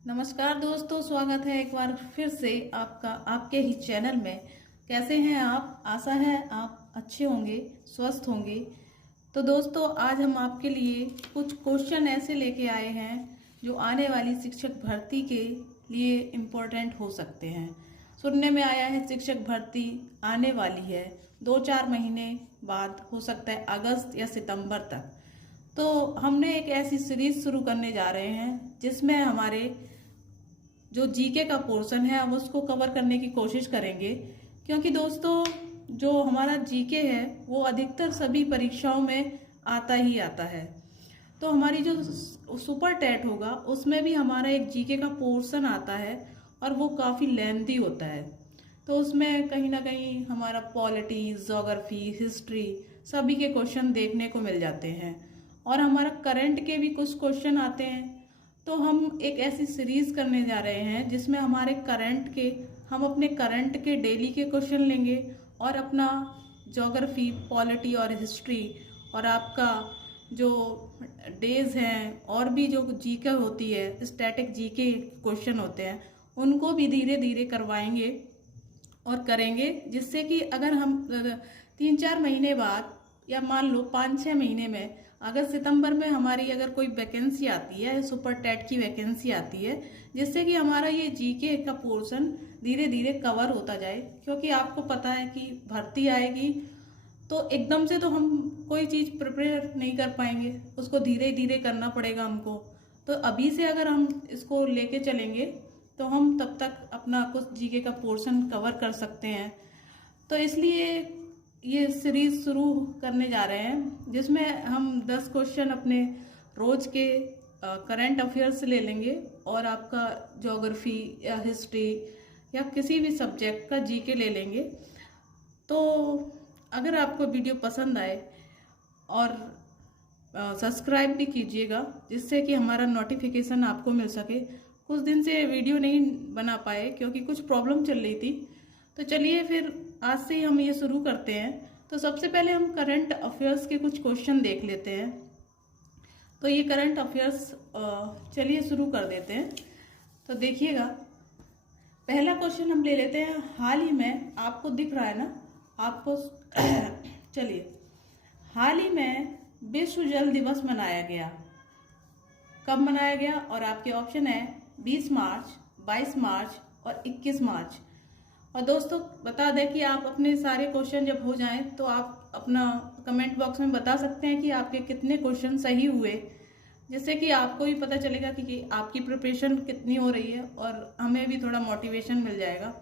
नमस्कार दोस्तों, स्वागत है एक बार फिर से आपका आपके ही चैनल में। कैसे हैं आप? आशा है आप अच्छे होंगे, स्वस्थ होंगे। तो दोस्तों, आज हम आपके लिए कुछ क्वेश्चन ऐसे लेके आए हैं जो आने वाली शिक्षक भर्ती के लिए इम्पोर्टेंट हो सकते हैं। सुनने में आया है शिक्षक भर्ती आने वाली है 2-4 महीने बाद, हो सकता है अगस्त या सितंबर तक। तो हमने एक ऐसी सीरीज शुरू करने जा रहे हैं जिसमें हमारे जो जीके का पोर्शन है हम उसको कवर करने की कोशिश करेंगे, क्योंकि दोस्तों जो हमारा जीके है वो अधिकतर सभी परीक्षाओं में आता ही आता है। तो हमारी जो सुपर टेट होगा उसमें भी हमारा एक जीके का पोर्शन आता है और वो काफ़ी लेंथी होता है। तो उसमें कहीं ना कहीं हमारा पॉलिटी, ज्योग्राफी, हिस्ट्री सभी के क्वेश्चन देखने को मिल जाते हैं और हमारा करंट के भी कुछ क्वेश्चन आते हैं। तो हम एक ऐसी सीरीज करने जा रहे हैं जिसमें हम अपने करंट के डेली के क्वेश्चन लेंगे और अपना ज्योग्राफी, पॉलिटी और हिस्ट्री और आपका जो डेज हैं और भी जो जीके होती है, स्टैटिक जीके क्वेश्चन होते हैं, उनको भी धीरे धीरे करवाएंगे और करेंगे, जिससे कि अगर हम 3-4 महीने बाद या मान लो 5-6 महीने में अगस्त सितंबर में हमारी अगर कोई वैकेंसी आती है, सुपर टेट की वैकेंसी आती है, जिससे कि हमारा ये जीके का पोर्शन धीरे धीरे कवर होता जाए। क्योंकि आपको पता है कि भर्ती आएगी तो एकदम से तो हम कोई चीज़ प्रिपेयर नहीं कर पाएंगे, उसको धीरे धीरे करना पड़ेगा हमको। तो अभी से अगर हम इसको लेके चलेंगे तो हम तब तक अपना कुछ जीके का पोर्शन कवर कर सकते हैं। तो इसलिए ये सीरीज शुरू करने जा रहे हैं जिसमें हम 10 क्वेश्चन अपने रोज के करंट अफेयर्स ले लेंगे और आपका ज्योग्राफी या हिस्ट्री या किसी भी सब्जेक्ट का जीके ले लेंगे। तो अगर आपको वीडियो पसंद आए और सब्सक्राइब भी कीजिएगा, जिससे कि हमारा नोटिफिकेशन आपको मिल सके। कुछ दिन से वीडियो नहीं बना पाए क्योंकि कुछ प्रॉब्लम चल रही थी। तो चलिए फिर आज से ही हम ये शुरू करते हैं। तो सबसे पहले हम करंट अफेयर्स के कुछ क्वेश्चन देख लेते हैं। तो ये करंट अफेयर्स चलिए शुरू कर देते हैं। तो देखिएगा, पहला क्वेश्चन हम ले लेते हैं। हाल ही में, आपको दिख रहा है ना आपको चलिए, हाल ही में विश्व जल दिवस मनाया गया। कब मनाया गया? और आपके ऑप्शन है 20 मार्च, 22 मार्च और 21 मार्च। और दोस्तों बता दें कि आप अपने सारे क्वेश्चन जब हो जाएं तो आप अपना कमेंट बॉक्स में बता सकते हैं कि आपके कितने क्वेश्चन सही हुए, जिससे कि आपको भी पता चलेगा कि आपकी प्रिपरेशन कितनी हो रही है और हमें भी थोड़ा मोटिवेशन मिल जाएगा।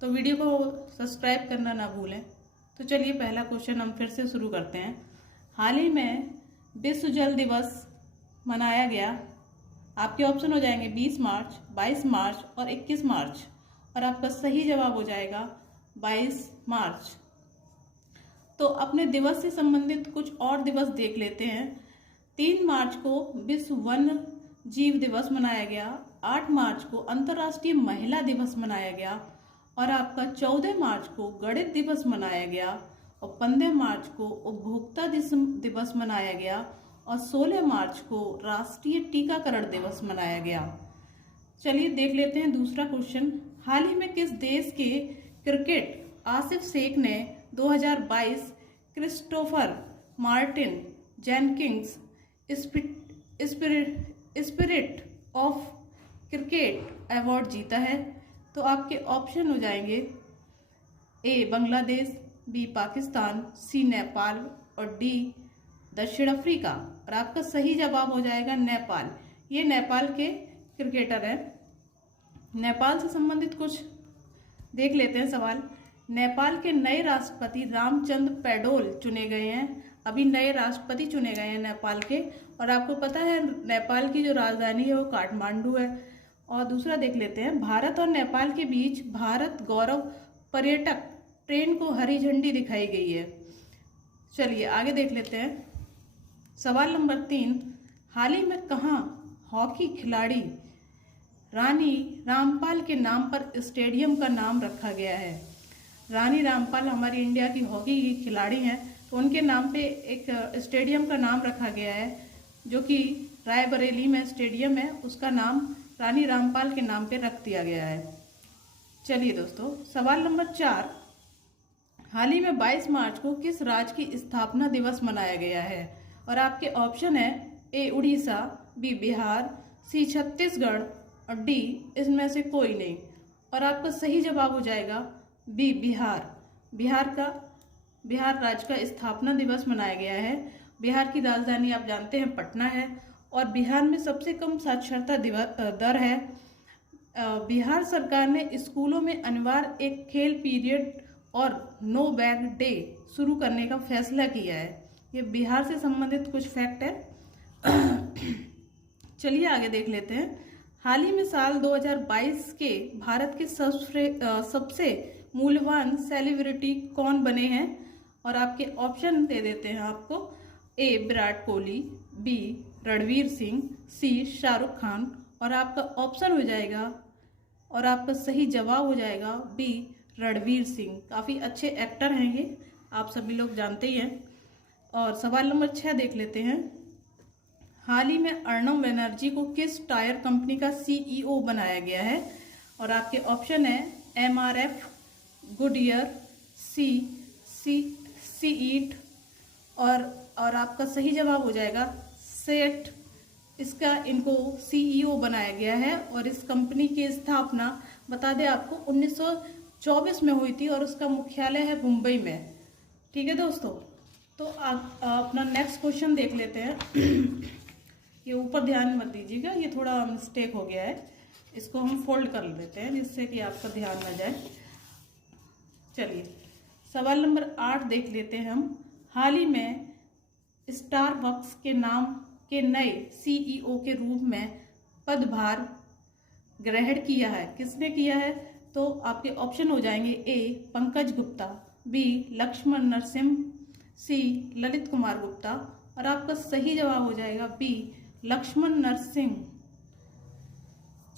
तो वीडियो को सब्सक्राइब करना ना भूलें। तो चलिए पहला क्वेश्चन हम फिर से शुरू करते हैं। हाल ही में विश्व जल दिवस मनाया गया। आपके ऑप्शन हो जाएंगे 20 मार्च, 22 मार्च और 21 मार्च। और आपका सही जवाब हो जाएगा 22 मार्च। तो अपने दिवस से संबंधित कुछ और दिवस देख लेते हैं। 3 मार्च को विश्व वन्य जीव दिवस मनाया गया। 8 मार्च को अंतर्राष्ट्रीय महिला दिवस मनाया गया और आपका 14 मार्च को गणित दिवस मनाया गया और 15 मार्च को उपभोक्ता दिवस मनाया गया और 16 मार्च को राष्ट्रीय टीकाकरण दिवस मनाया गया। चलिए देख लेते हैं दूसरा क्वेश्चन। हाल ही में किस देश के क्रिकेट आसिफ शेख ने 2022 Christopher Martin Jenkins spirit of cricket award जीता है? तो आपके ऑप्शन हो जाएंगे ए बांग्लादेश, बी पाकिस्तान, सी नेपाल और डी दक्षिण अफ्रीका। और आपका सही जवाब हो जाएगा नेपाल। ये नेपाल के क्रिकेटर हैं। नेपाल से संबंधित कुछ देख लेते हैं सवाल। नेपाल के नए राष्ट्रपति रामचंद्र पौडेल चुने गए हैं। अभी नए राष्ट्रपति चुने गए हैं नेपाल के। और आपको पता है नेपाल की जो राजधानी है वो काठमांडू है। और दूसरा देख लेते हैं, भारत और नेपाल के बीच भारत गौरव पर्यटक ट्रेन को हरी झंडी दिखाई गई है। चलिए आगे देख लेते हैं। सवाल नंबर 3, हाल ही में कहाँ हॉकी खिलाड़ी रानी रामपाल के नाम पर स्टेडियम का नाम रखा गया है? रानी रामपाल हमारी इंडिया की हॉकी की खिलाड़ी हैं, तो उनके नाम पे एक स्टेडियम का नाम रखा गया है, जो कि रायबरेली में स्टेडियम है, उसका नाम रानी रामपाल के नाम पे रख दिया गया है। चलिए दोस्तों, सवाल नंबर 4, हाल ही में 22 मार्च को किस राज्य की स्थापना दिवस मनाया गया है? और आपके ऑप्शन है ए उड़ीसा, बी बिहार, सी छत्तीसगढ़ और डी इसमें से कोई नहीं। और आपका सही जवाब हो जाएगा बी बिहार। बिहार राज्य का स्थापना दिवस मनाया गया है। बिहार की राजधानी आप जानते हैं पटना है और बिहार में सबसे कम साक्षरता दर है। बिहार सरकार ने स्कूलों में अनिवार्य एक खेल पीरियड और नो बैग डे शुरू करने का फैसला किया है। ये बिहार से संबंधित कुछ फैक्ट है। चलिए आगे देख लेते हैं। हाल ही में साल 2022 के भारत के सबसे मूल्यवान सेलिब्रिटी कौन बने हैं? और आपके ऑप्शन दे देते हैं आपको। ए विराट कोहली, बी रणवीर सिंह, सी शाहरुख खान और आपका ऑप्शन हो जाएगा और आपका सही जवाब हो जाएगा बी रणवीर सिंह। काफ़ी अच्छे एक्टर हैं ये, आप सभी लोग जानते ही हैं। और सवाल नंबर 6 देख लेते हैं। हाल ही में अर्णव बनर्जी को किस टायर कंपनी का सीईओ बनाया गया है? और आपके ऑप्शन है एमआरएफ, गुडईयर, सीईट और आपका सही जवाब हो जाएगा सेट। इसका इनको सीईओ बनाया गया है और इस कंपनी की स्थापना बता दें आपको 1924 में हुई थी और उसका मुख्यालय है मुंबई में। ठीक है दोस्तों, तो अपना नेक्स्ट क्वेश्चन देख लेते हैं। ये ऊपर ध्यान मत दीजिएगा, ये थोड़ा मिस्टेक हो गया है, इसको हम फोल्ड कर लेते हैं जिससे कि आपका ध्यान न जाए। चलिए सवाल नंबर 8 देख लेते हैं हम। हाल ही में स्टारबक्स के नाम के नए सीईओ के रूप में पदभार ग्रहण किया है, किसने किया है? तो आपके ऑप्शन हो जाएंगे ए पंकज गुप्ता, बी लक्ष्मण नरसिम्हा, सी ललित कुमार गुप्ता और आपका सही जवाब हो जाएगा बी लक्ष्मण नरसिंह।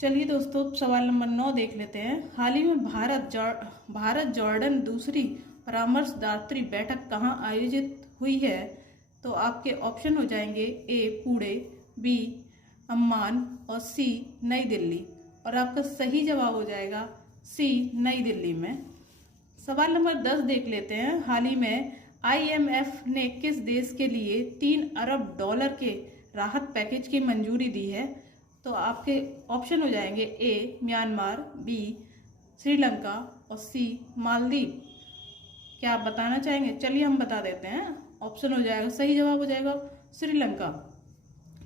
चलिए दोस्तों, सवाल नंबर 9 देख लेते हैं। हाल ही में भारत जॉर्डन दूसरी परामर्शदात्री बैठक कहाँ आयोजित हुई है? तो आपके ऑप्शन हो जाएंगे ए पुणे, बी अम्मान और सी नई दिल्ली और आपका सही जवाब हो जाएगा सी नई दिल्ली में। सवाल नंबर 10 देख लेते हैं। हाल ही में आईएमएफ ने किस देश के लिए 3 अरब डॉलर के राहत पैकेज की मंजूरी दी है? तो आपके ऑप्शन हो जाएंगे ए म्यांमार, बी श्रीलंका और सी मालदीव। क्या आप बताना चाहेंगे? चलिए हम बता देते हैं। ऑप्शन हो जाएगा, सही जवाब हो जाएगा श्रीलंका।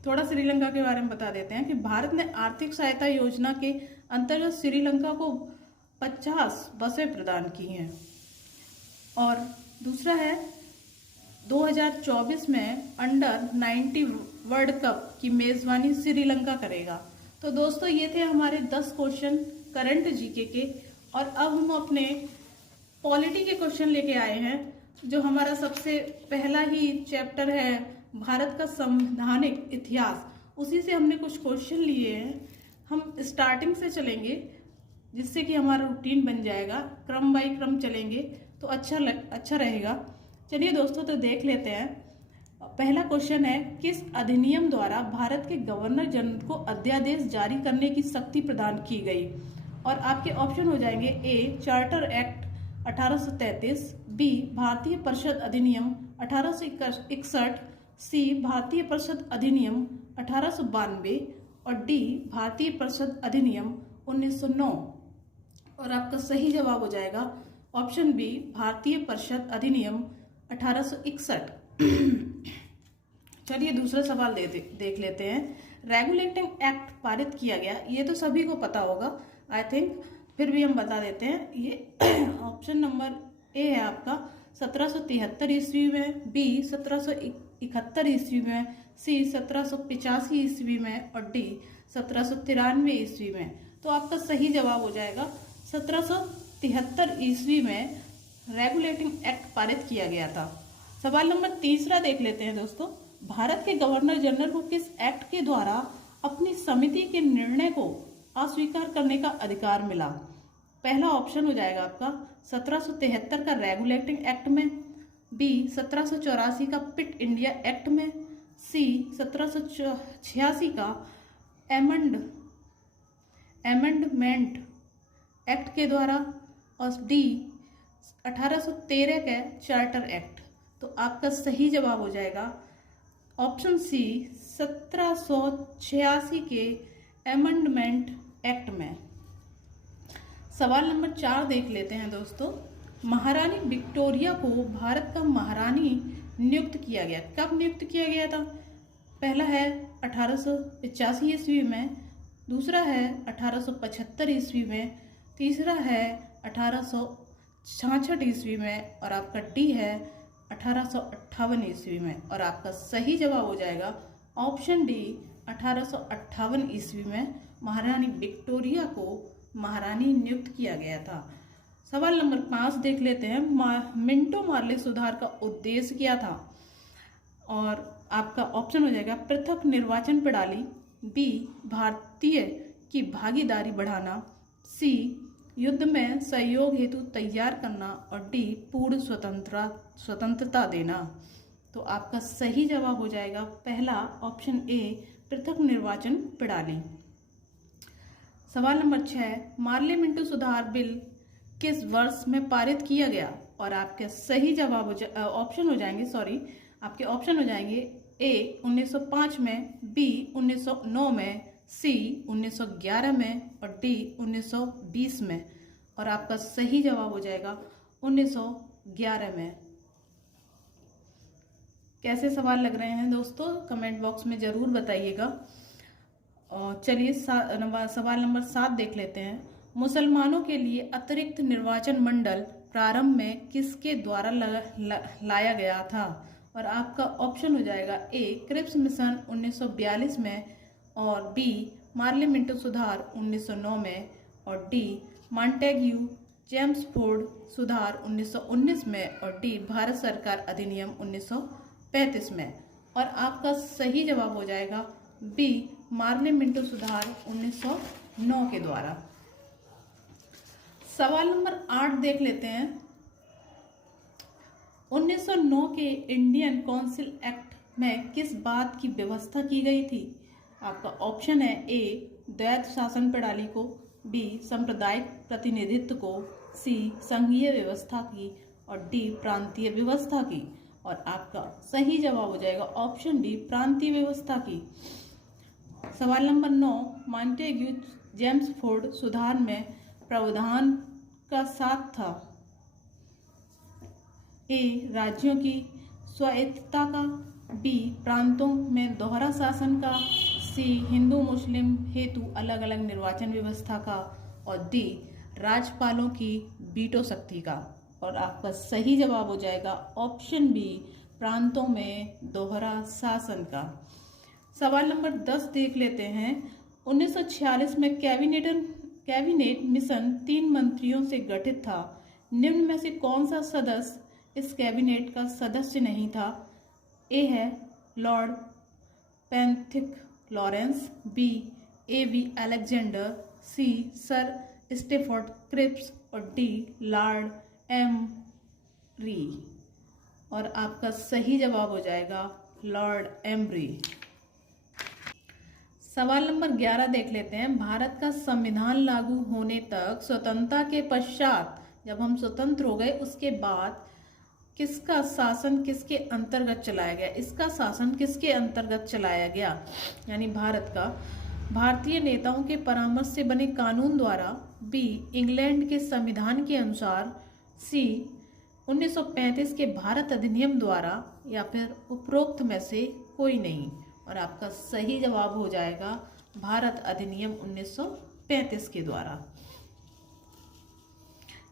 थोड़ा श्रीलंका के बारे में बता देते हैं कि भारत ने आर्थिक सहायता योजना के अंतर्गत श्रीलंका को 50 बसें प्रदान की हैं। और दूसरा है 2024 में अंडर 90 वर्ल्ड कप की मेजबानी श्रीलंका करेगा। तो दोस्तों ये थे हमारे 10 क्वेश्चन करंट जीके के। और अब हम अपने पॉलिटी के क्वेश्चन लेके आए हैं, जो हमारा सबसे पहला ही चैप्टर है भारत का संवैधानिक इतिहास। उसी से हमने कुछ क्वेश्चन लिए हैं। हम स्टार्टिंग से चलेंगे जिससे कि हमारा रूटीन बन जाएगा, क्रम बाय क्रम चलेंगे तो अच्छा रहेगा। चलिए दोस्तों, तो देख लेते हैं। पहला क्वेश्चन है, किस अधिनियम द्वारा भारत के गवर्नर जनरल को अध्यादेश जारी करने की शक्ति प्रदान की गई? और आपके ऑप्शन हो जाएंगे ए चार्टर एक्ट 1833, बी भारतीय परिषद अधिनियम 1861, सी भारतीय परिषद अधिनियम 1892 और डी भारतीय परिषद अधिनियम 1909। और आपका सही जवाब हो जाएगा ऑप्शन बी भारतीय परिषद अधिनियम 1861। चलिए दूसरा सवाल देख लेते हैं। रेगुलेटिंग एक्ट पारित किया गया, ये तो सभी को पता होगा आई थिंक, फिर भी हम बता देते हैं। ये ऑप्शन नंबर ए है आपका 1773 ईस्वी में, बी 1771 ईस्वी में, सी 1785 ईस्वी में और डी 1793 ईस्वी में। तो आपका सही जवाब हो जाएगा 1773 ईस्वी में रेगुलेटिंग एक्ट पारित किया गया था। सवाल नंबर 3 देख लेते हैं दोस्तों। भारत के गवर्नर जनरल को किस एक्ट के द्वारा अपनी समिति के निर्णय को अस्वीकार करने का अधिकार मिला? पहला ऑप्शन हो जाएगा आपका 1773 का रेगुलेटिंग एक्ट में, बी 1784 का पिट इंडिया एक्ट में, सी 1786 का एमंड एमेंडमेंट एक्ट के द्वारा और डी 1813 के चार्टर एक्ट। तो आपका सही जवाब हो जाएगा ऑप्शन सी 1786 के एमेंडमेंट एक्ट में। सवाल नंबर 4 देख लेते हैं दोस्तों। महारानी विक्टोरिया को भारत का महारानी नियुक्त किया गया, कब नियुक्त किया गया था? पहला है 1885 ईस्वी में, दूसरा है 1875 ईस्वी में, तीसरा है 1866 ईस्वी में और आपका डी है 1858 ईस्वी में। और आपका सही जवाब हो जाएगा ऑप्शन डी 1858 ईस्वी में महारानी विक्टोरिया को महारानी नियुक्त किया गया था। सवाल नंबर 5 देख लेते हैं। मिंटो मार्ले सुधार का उद्देश्य क्या था? और आपका ऑप्शन हो जाएगा पृथक निर्वाचन प्रणाली, बी भारतीय की भागीदारी बढ़ाना, सी युद्ध में सहयोग हेतु तैयार करना और डी पूर्ण स्वतंत्रता देना। तो आपका सही जवाब हो जाएगा पहला ऑप्शन ए पृथक निर्वाचन प्रणाली। सवाल नंबर 6 मार्ले मिंटो सुधार बिल किस वर्ष में पारित किया गया? और आपके सही जवाब ऑप्शन हो जाएंगे ए 1905 में, बी 1909 में, सी 1911 में और डी 1920 में। और आपका सही जवाब हो जाएगा 1911 में। कैसे सवाल लग रहे हैं दोस्तों कमेंट बॉक्स में ज़रूर बताइएगा। और चलिए सवाल नंबर 7 देख लेते हैं। मुसलमानों के लिए अतिरिक्त निर्वाचन मंडल प्रारंभ में किसके द्वारा लाया गया था? और आपका ऑप्शन हो जाएगा ए क्रिप्स मिशन 1942 में और बी मार्ले मिंटो सुधार 1909 में और डी मॉन्टेग्यू चेम्सफोर्ड सुधार 1919 में और डी भारत सरकार अधिनियम 1935 में। और आपका सही जवाब हो जाएगा बी मार्ले मिंटो सुधार 1909 के द्वारा। सवाल नंबर 8 देख लेते हैं। 1909 के इंडियन काउंसिल एक्ट में किस बात की व्यवस्था की गई थी? आपका ऑप्शन है ए द्वैत शासन प्रणाली को, बी सांप्रदायिक प्रतिनिधित्व को, सी संघीय व्यवस्था की और डी प्रांतीय व्यवस्था की। और आपका सही जवाब हो जाएगा ऑप्शन डी प्रांतीय व्यवस्था की। सवाल नंबर 9 मॉन्टेग्यू चेम्सफोर्ड सुधार में प्रावधान का साथ था? ए राज्यों की स्वायत्तता का, बी प्रांतों में दोहरा शासन का, सी हिंदू मुस्लिम हेतु अलग अलग निर्वाचन व्यवस्था का और डी राज्यपालों की वीटो शक्ति का। और आपका सही जवाब हो जाएगा ऑप्शन बी प्रांतों में दोहरा शासन का। सवाल नंबर 10 देख लेते हैं। 1946 में कैबिनेट मिशन 3 मंत्रियों से गठित था। निम्न में से कौन सा सदस्य इस कैबिनेट का सदस्य नहीं था? ए है lord Pethick Lawrence, B A.V. Alexander, C sir Stafford Cripps और डी लॉर्ड एम्ब्री। और आपका सही जवाब हो जाएगा लॉर्ड एम्ब्री। सवाल नंबर 11 देख लेते हैं। भारत का संविधान लागू होने तक स्वतंत्रता के पश्चात, जब हम स्वतंत्र हो गए उसके बाद किसका शासन किसके अंतर्गत चलाया गया? इसका शासन किसके अंतर्गत चलाया गया? यानी भारत का भारतीय नेताओं के परामर्श से बने कानून द्वारा, बी इंग्लैंड के संविधान के अनुसार, सी 1935 के भारत अधिनियम द्वारा या फिर उपरोक्त में से कोई नहीं। और आपका सही जवाब हो जाएगा भारत अधिनियम 1935 के द्वारा।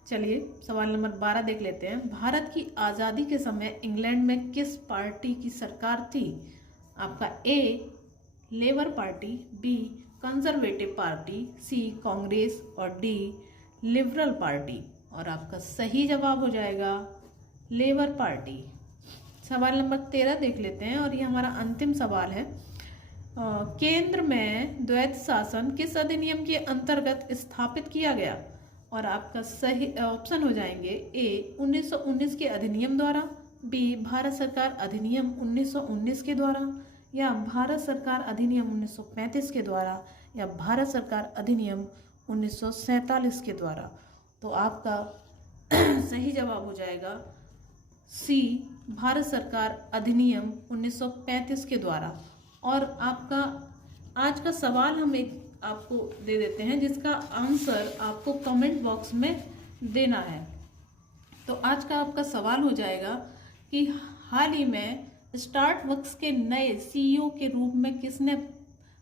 चलिए सवाल नंबर 12 देख लेते हैं। भारत की आज़ादी के समय इंग्लैंड में किस पार्टी की सरकार थी? आपका A labour party, B conservative party, C Congress और डी लिबरल पार्टी। और आपका सही जवाब हो जाएगा लेबर पार्टी। सवाल नंबर 13 देख लेते हैं और ये हमारा अंतिम सवाल है। केंद्र में द्वैत शासन किस अधिनियम के अंतर्गत स्थापित किया गया? और आपका सही ऑप्शन हो जाएंगे ए 1919 के अधिनियम द्वारा, बी भारत सरकार अधिनियम 1919 के द्वारा या भारत सरकार अधिनियम 1935 के द्वारा या भारत सरकार अधिनियम 1947 के द्वारा? तो आपका सही जवाब हो जाएगा सी, भारत सरकार अधिनियम 1935 के द्वारा। और आपका आज का सवाल हम एक आपको दे देते हैं, जिसका आंसर आपको कमेंट बॉक्स में देना है। तो आज का आपका सवाल हो जाएगा कि हाल ही में स्टार्टबक्स के नए सीईओ के रूप में किसने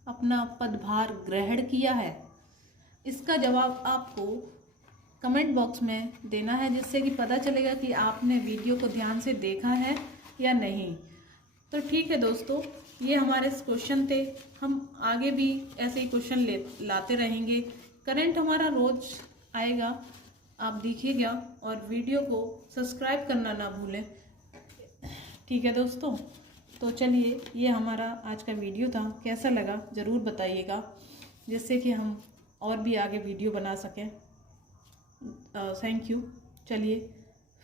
अपना पदभार ग्रहण किया है? इसका जवाब आपको कमेंट बॉक्स में देना है, जिससे कि पता चलेगा कि आपने वीडियो को ध्यान से देखा है या नहीं। तो ठीक है दोस्तों, ये हमारे क्वेश्चन थे। हम आगे भी ऐसे ही क्वेश्चन लाते रहेंगे। करंट हमारा रोज आएगा, आप देखिएगा और वीडियो को सब्सक्राइब करना ना भूलें। ठीक है दोस्तों, तो चलिए, ये हमारा आज का वीडियो था। कैसा लगा ज़रूर बताइएगा, जिससे कि हम और भी आगे वीडियो बना सकें। Thank you. चलिए,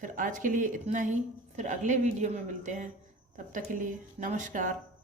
फिर आज के लिए इतना ही। फिर अगले वीडियो में मिलते हैं। तब तक के लिए नमस्कार।